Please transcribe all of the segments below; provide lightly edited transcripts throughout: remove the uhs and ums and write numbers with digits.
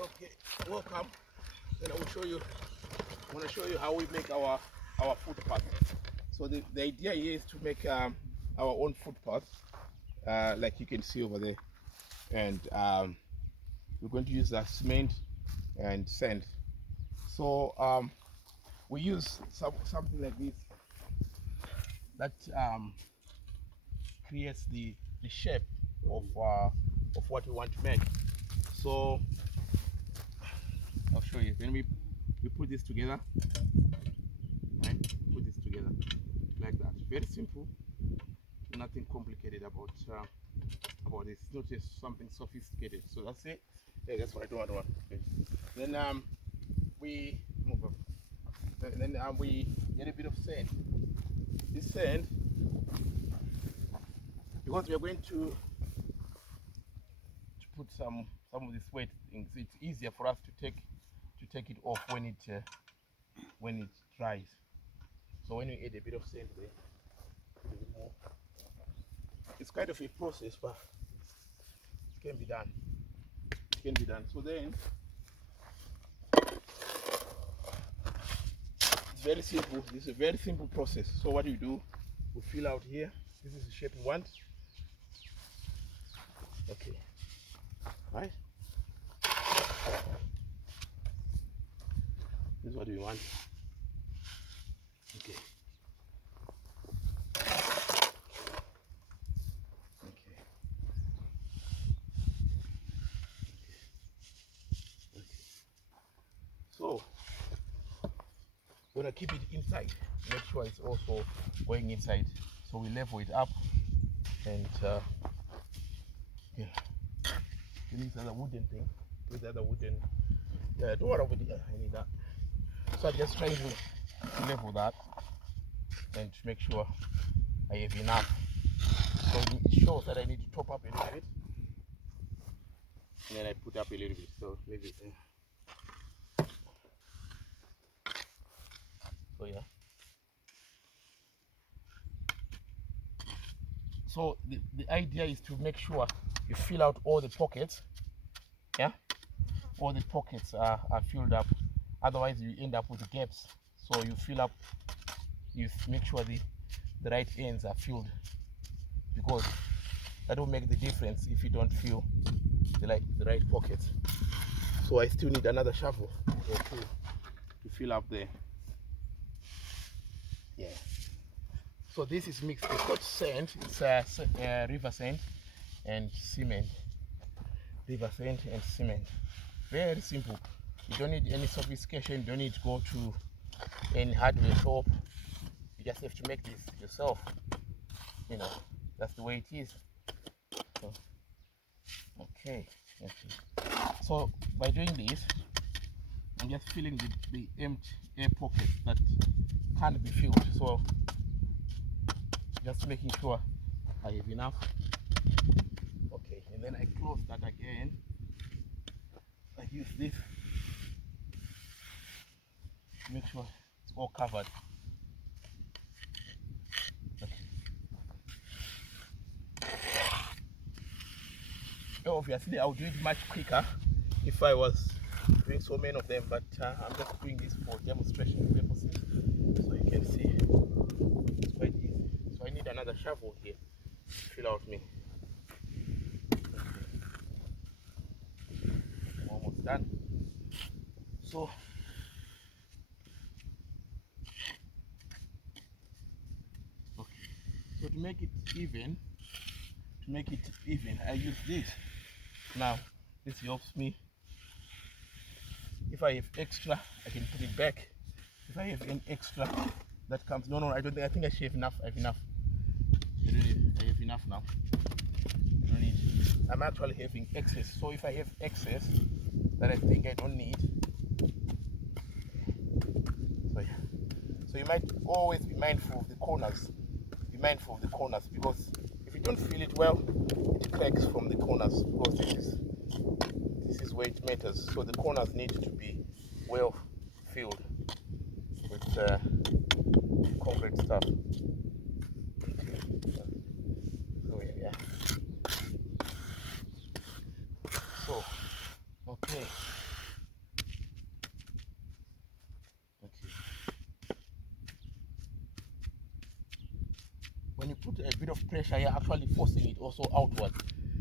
Okay, welcome. Then I will show you. I want to show you how we make our footpath. So the idea here is to make our own footpath, like you can see over there, and we're going to use cement and sand. So we use something like this that creates the shape of what we want to make. So I'll show you. Then we put this together, right? Put this together like that. Very simple. Nothing complicated about this. It's not just something sophisticated. So that's it. Yeah, that's what I don't want. Okay. Then we move up. Then we get a bit of sand. This sand, because we are going to put some of this wet things, it's easier for us to take it off when it dries. So when we add a bit of sand there, a bit more, it's kind of a process, but it can be done. It can be done. So then it's very simple. This is a very simple process. So what you do, we fill out here. This is the shape we want. Okay. Right? This is what we want. Okay. Okay. Okay. So we're gonna keep it inside. Make sure it's also going inside. So we level it up, and yeah. This other wooden thing. This other wooden. Don't worry about it. I need that. So I'm just trying to level that and to make sure I have enough. So it shows that I need to top up a little bit, and then I put up a little bit. So maybe. So yeah. So the idea is to make sure you fill out all the pockets. Yeah, all the pockets are filled up. Otherwise, you end up with gaps. So you fill up. You make sure the right ends are filled, because that will make the difference if you don't fill the right pockets. So I still need another shovel to fill up there. Yeah. So this is mixed. It's not sand. It's river sand and cement. River sand and cement. Very simple. You don't need any sophistication. You don't need to go to any hardware shop. You just have to make this yourself. You know, that's the way it is. So, okay. So by doing this, I'm just filling the empty air pockets that can't be filled. So just making sure I have enough. Okay, and then I close that again. I use this to make sure it's all covered. Okay. Obviously, I would do it much quicker if I was doing so many of them, but I'm just doing this for demonstration purposes, so you can see it's quite easy. So I need another shovel here to fill out me. Okay. I'm almost done. So to make it even, I use this. Now this helps me. If I have extra, I can put it back. If I have any extra that comes, no, I don't think. I think I should have enough. I have enough. I have enough now. I don't need. I'm actually having excess. So if I have excess that I think I don't need, so yeah. So you might always be mindful of the corners. Be mindful of the corners, because if you don't feel it well, it cracks from the corners, because this is where it matters. So the corners need to be well filled with concrete stuff. So yeah. So okay. put a bit of pressure here, actually forcing it also outward.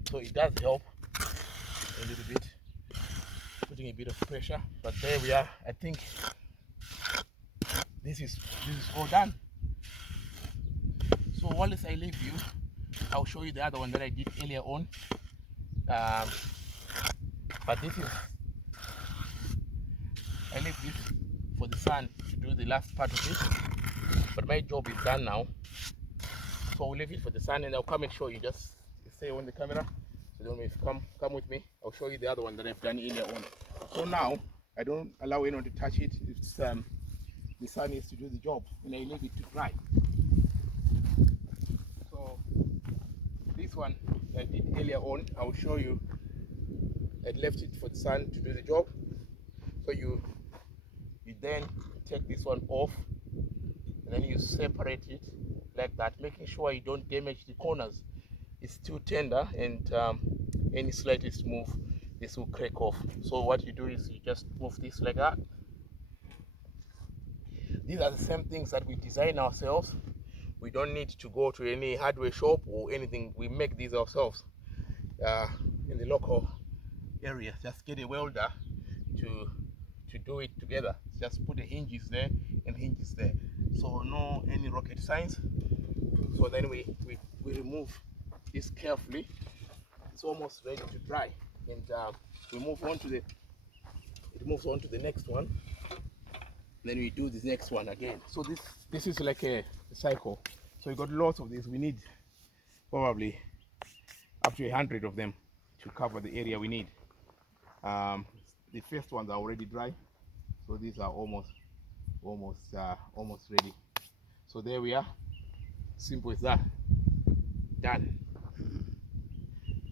So it does help a little bit, putting a bit of pressure. But there we are. I think this is all done. So while I leave you, I'll show you the other one that I did earlier on. But this is, I leave this for the sun to do the last part of it. But my job is done now. So I'll leave it for the sun and I'll come and show you. Just stay on the camera. So don't if come with me. I'll show you the other one that I've done earlier on. So now I don't allow anyone to touch it. It's the sun is to do the job and I leave it to dry. So this one that I did earlier on, I'll show you. I left it for the sun to do the job. So you then take this one off and then you separate it like that, making sure you don't damage the corners. It's too tender and any slightest move, this will crack off. So what you do is you just move this like that. These are the same things that we design ourselves. We don't need to go to any hardware shop or anything. We make these ourselves in the local area. Just get a welder to do it together. Just put the hinges there and hinges there. So no any rocket science. So then we remove this carefully. It's almost ready to dry, and we move on to the. It moves on to the next one. Then we do this next one again. So this is like a cycle. So we got lots of these. We need probably up to 100 of them to cover the area we need. The first ones are already dry, so these are almost ready. So there we are. Simple as that. Done.